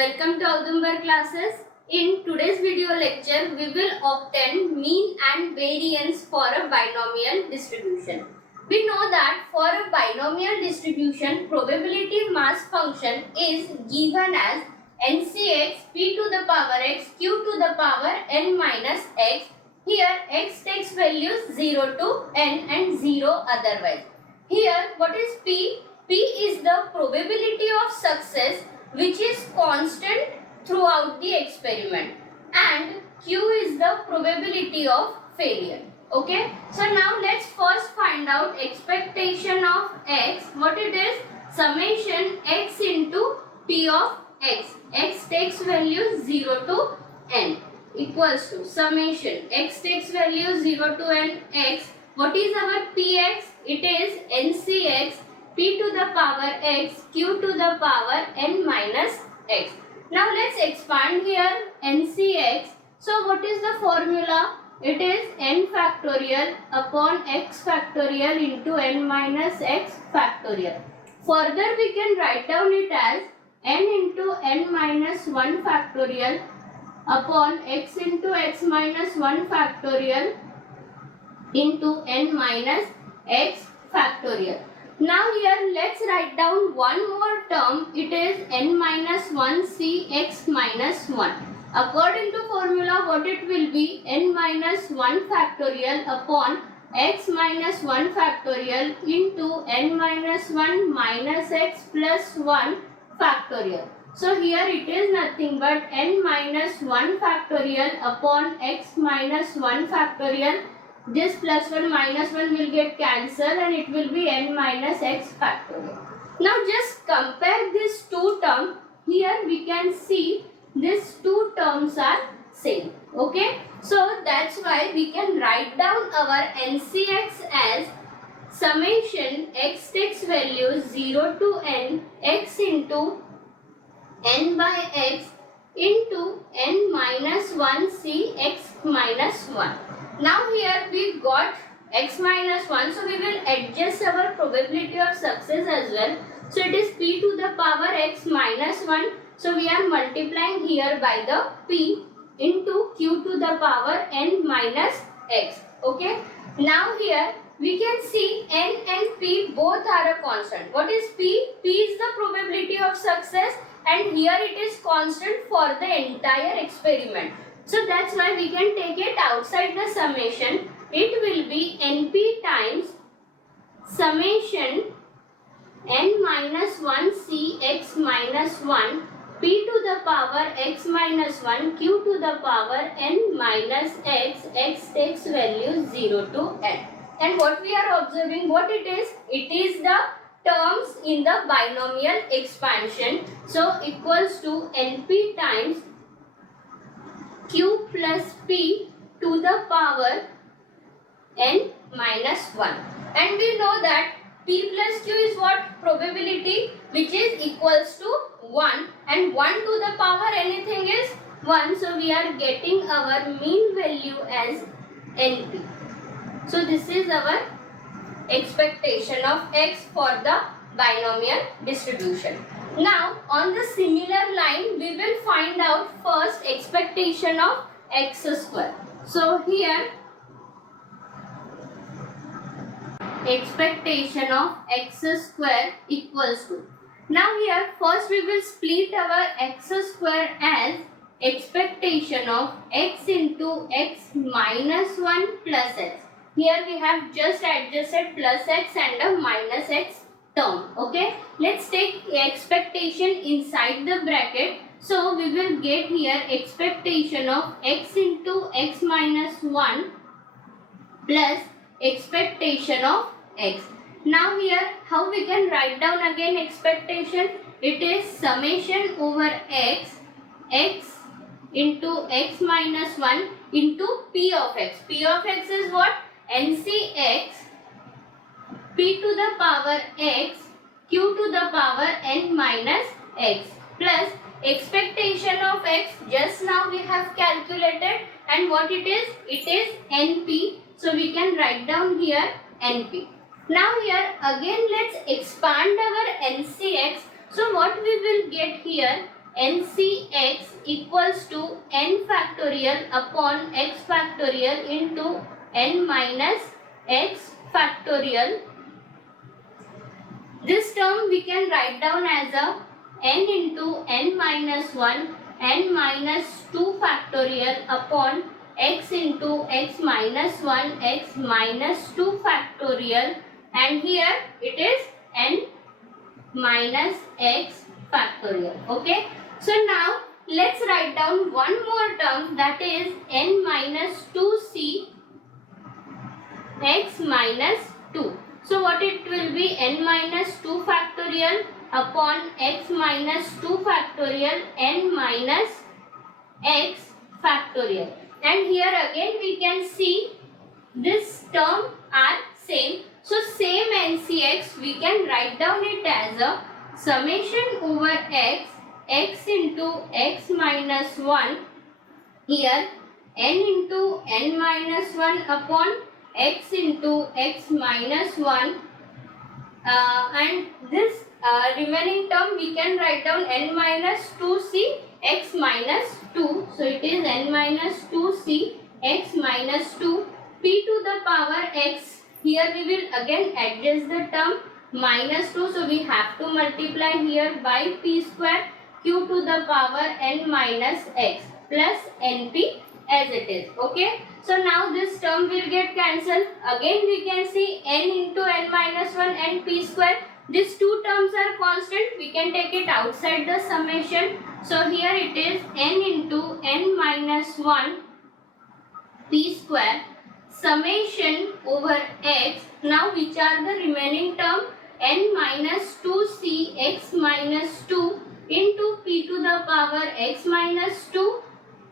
welcome to Audumbar classes. In today's video lecture, we will obtain mean and variance for a binomial distribution. We know that for a binomial distribution, probability mass function is given as NCX p to the power x q to the power n minus x. Here x takes values 0 to n and 0 otherwise. Here what is p? P is the probability of success which is constant throughout the experiment, and q is the probability of failure. Okay, so now let's first find out expectation of x. What it is? Summation x into p of x. X takes value 0 to n equals to summation x takes value 0 to n x. What is our px? It is ncx p to the power x q to the power n minus x. Now let's expand here ncx. So what is the formula? It is n factorial upon x factorial into n minus x factorial. Further we can write down it as n into n minus 1 factorial upon x into x minus 1 factorial into n minus x factorial. Now here let's write down one more term. It is n minus 1 cx minus 1. According to formula, what it will be? N minus 1 factorial upon x minus 1 factorial into n minus 1 minus x plus 1 factorial. So here it is nothing but n minus 1 factorial upon x minus 1 factorial. This plus 1 minus 1 will get cancelled and it will be n minus x factorial. Now just compare these two terms. Here we can see these two terms are same. Okay. So that's why we can write down our NCX as summation x takes value 0 to n x into n by x into n minus 1 c x minus 1. Now here we got x minus 1, so we will adjust our probability of success as well. So it is p to the power x minus 1. So we are multiplying here by the p into q to the power n minus x. Okay. Now here we can see n and p both are a constant. What is p? P is the probability of success, and here it is constant for the entire experiment. So that's why we can take it outside the summation. It will be np times summation n minus 1 c x minus 1 p to the power x minus 1 q to the power n minus x. X takes value 0 to n. And what we are observing, what it is? It is the terms in the binomial expansion. So equals to np times q plus p to the power n minus 1. And we know that p plus q is what? Probability, which is equals to 1, and 1 to the power anything is 1. So we are getting our mean value as np. So this is our expectation of x for the binomial distribution. Now on the similar line we will find out first expectation of x square. So here expectation of x square equals to, now here first we will split our x square as expectation of x into x minus 1 plus x. Here we have just adjusted plus x and a minus x term. Okay, let's take expectation inside the bracket. So we will get here expectation of x into x minus 1 plus expectation of x. Now here how we can write down again expectation? It is summation over x into x minus 1 into p of x. P of x is what? NCX p to the power x q to the power n minus x plus expectation of x just now we have calculated, and what it is? It is np. So we can write down here np. Now here again let's expand our NCX. So what we will get here? NCX equals to n factorial upon x factorial into n minus x factorial. This term we can write down as a n into n minus 1 n minus 2 factorial upon x into x minus 1 x minus 2 factorial, and here it is n minus x factorial. Okay, so now let's write down one more term, that is n minus 2c x minus 2. So what it will be? N minus 2 factorial upon x minus 2 factorial n minus x factorial. And here again we can see this term are same. So same NCX we can write down it as a summation over x into x minus 1. Here n into n minus 1 upon x into x minus 1, and this remaining term we can write down n minus 2c x minus 2. So it is n minus 2c x minus 2 p to the power x. Here we will again adjust the term minus 2, so we have to multiply here by p square q to the power n minus x plus np as it is. Okay, so now this term will get cancelled. Again we can see n into n minus 1 and p square. These two terms are constant. We can take it outside the summation. So here it is n into n minus 1 p square summation over x. Now which are the remaining term? N minus 2c x minus 2 into p to the power x minus 2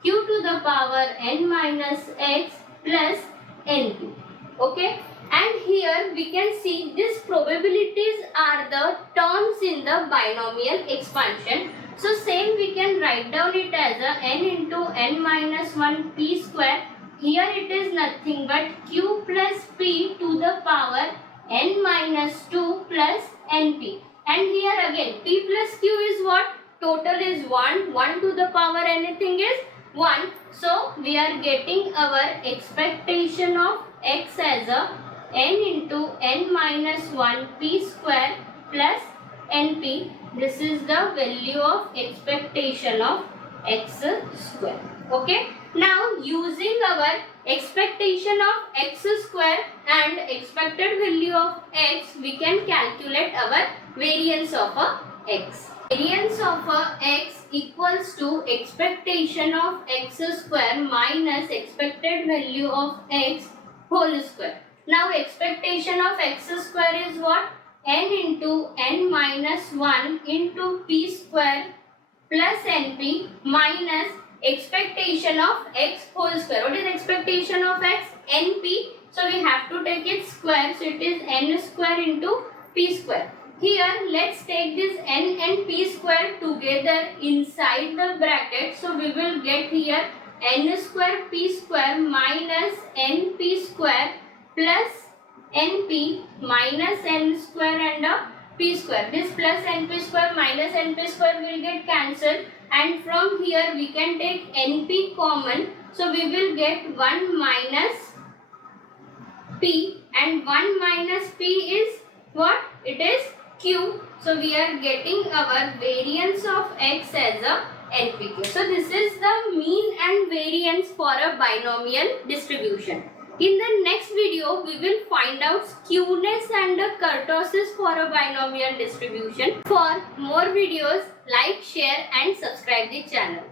q to the power n minus x plus np. Okay, and here we can see these probabilities are the terms in the binomial expansion. So same we can write down it as a n into n minus 1 p square. Here it is nothing but q plus p to the power n minus 2 plus np. And here again p plus q is what? Total is 1. 1 to the power anything is 1. So we are getting our expectation of x as a n into n minus 1 p square plus np. This is the value of expectation of x square. Okay, now using our expectation of x square and expected value of x, we can calculate our variance of a x. Variance of a x equals to expectation of x square minus expected value of x whole square. Now expectation of x square is what? N into n minus 1 into p square plus np minus expectation of x whole square. What is expectation of x? Np. So we have to take its square. So it is n square into p square. Here let's take this n and p square together inside the bracket. So we will get here n square p square minus np square plus np minus n square and p square. This plus np square minus np square will get cancelled, and from here we can take np common. So we will get 1 minus p, and 1 minus p is what? It is q. So we are getting our variance of x as a NPQ. So this is the mean and variance for a binomial distribution. In the next video, we will find out skewness and kurtosis for a binomial distribution. For more videos, like, share and subscribe the channel.